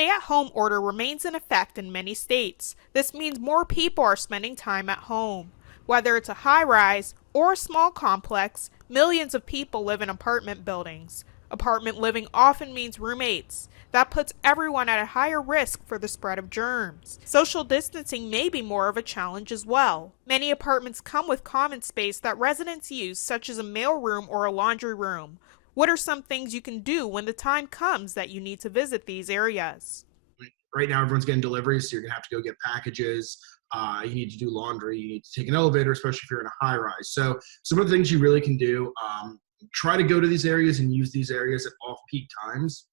stay-at-home order remains in effect in many states. This means more people are spending time at home. Whether it's a high-rise or a small complex, millions of people live in apartment buildings. Apartment living often means roommates. That puts everyone at a higher risk for the spread of germs. Social distancing may be more of a challenge as well. Many apartments come with common space that residents use, such as a mailroom or a laundry room. What are some things you can do when the time comes that you need to visit these areas? Right now, everyone's getting deliveries, so you're gonna have to go get packages. You need to do laundry. You need to take an elevator, especially if you're in a high rise. So some of the things you really can do, try to go to these areas and use these areas at off peak times.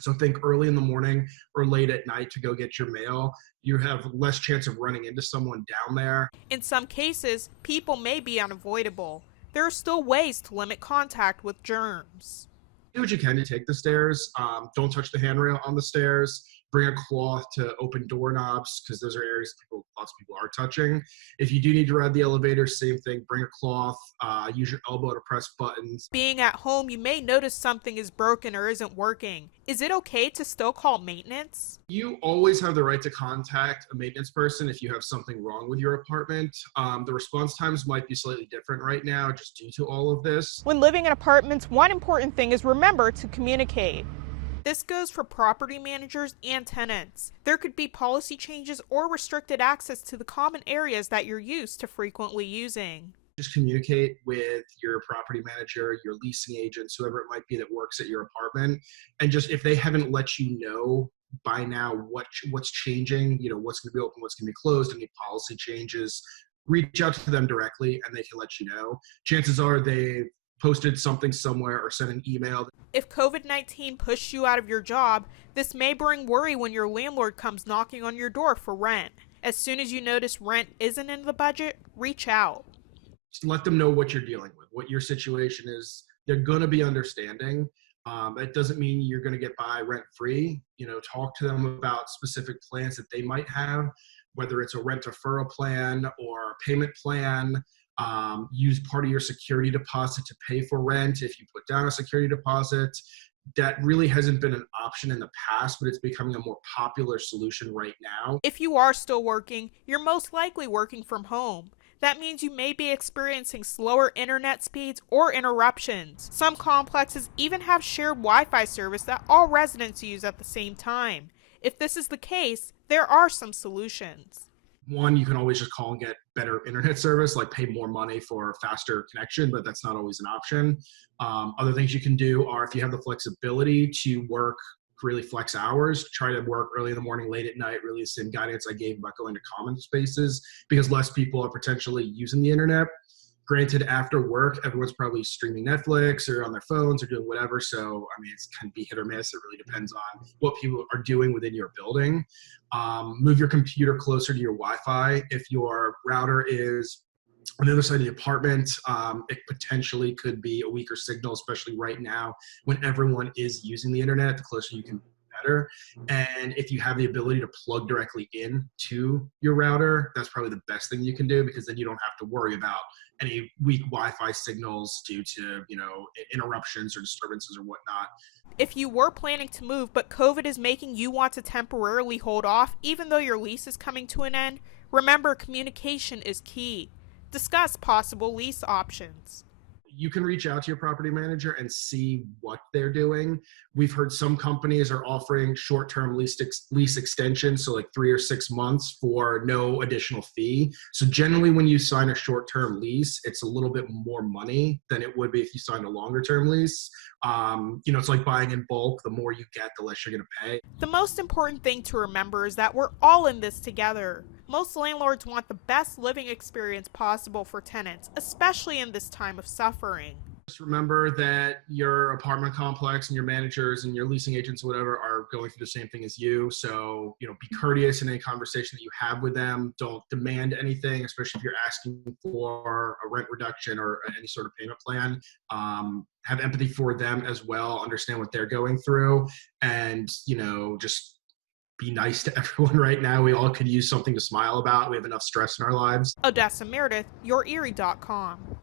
So think early in the morning or late at night to go get your mail. You have less chance of running into someone down there. In some cases, people may be unavoidable. There are still ways to limit contact with germs. Do what you can to take the stairs. Don't touch the handrail on the stairs. Bring a cloth to open doorknobs because those are areas lots of people are touching. If you do need to ride the elevator, same thing. Bring a cloth. Use your elbow to press buttons. Being at home, you may notice something is broken or isn't working. Is it okay to still call maintenance? You always have the right to contact a maintenance person if you have something wrong with your apartment. The response times might be slightly different right now just due to all of this. When living in apartments, one important thing is remember to communicate. This goes for property managers and tenants. There could be policy changes or restricted access to the common areas that you're used to frequently using. Just communicate with your property manager, your leasing agents, whoever it might be that works at your apartment. And just if they haven't let you know by now what's changing, what's going to be open, what's going to be closed, any policy changes, reach out to them directly and they can let you know. Chances are they posted something somewhere or sent an email. If COVID-19 pushed you out of your job, this may bring worry when your landlord comes knocking on your door for rent. As soon as you notice rent isn't in the budget, reach out. Just let them know what you're dealing with, what your situation is. They're going to be understanding. That doesn't mean you're going to get by rent free. Talk to them about specific plans that they might have, whether it's a rent deferral plan or a payment plan. Use part of your security deposit to pay for rent if you put down a security deposit. That really hasn't been an option in the past, but it's becoming a more popular solution right now. If you are still working, you're most likely working from home. That means you may be experiencing slower internet speeds or interruptions. Some complexes even have shared Wi-Fi service that all residents use at the same time. If this is the case, there are some solutions. One, you can always just call and get better internet service, like pay more money for faster connection, but that's not always an option. Other things you can do are if you have the flexibility to work really flex hours, try to work early in the morning, late at night, really the same guidance I gave about going to common spaces because less people are potentially using the internet. Granted, after work, everyone's probably streaming Netflix or on their phones or doing whatever. So, it's can be hit or miss. It really depends on what people are doing within your building. Move your computer closer to your Wi-Fi. If your router is on the other side of the apartment, it potentially could be a weaker signal, especially right now when everyone is using the internet. The closer you can, better. And if you have the ability to plug directly in to your router, that's probably the best thing you can do because then you don't have to worry about any weak Wi-Fi signals due to, interruptions or disturbances or whatnot. If you were planning to move, but COVID is making you want to temporarily hold off, even though your lease is coming to an end, remember communication is key. Discuss possible lease options. You can reach out to your property manager and see what they're doing. We've heard some companies are offering short-term lease extensions, so like 3 or 6 months for no additional fee. So generally when you sign a short-term lease, it's a little bit more money than it would be if you signed a longer-term lease. It's like buying in bulk. The more you get, the less you're going to pay. The most important thing to remember is that we're all in this together. Most landlords want the best living experience possible for tenants, especially in this time of suffering. Just remember that your apartment complex and your managers and your leasing agents, whatever, are going through the same thing as you. So, be courteous in any conversation that you have with them. Don't demand anything, especially if you're asking for a rent reduction or any sort of payment plan. Have empathy for them as well. Understand what they're going through and, just be nice to everyone right now. We all could use something to smile about. We have enough stress in our lives. Odessa Meredith, YourErie.com.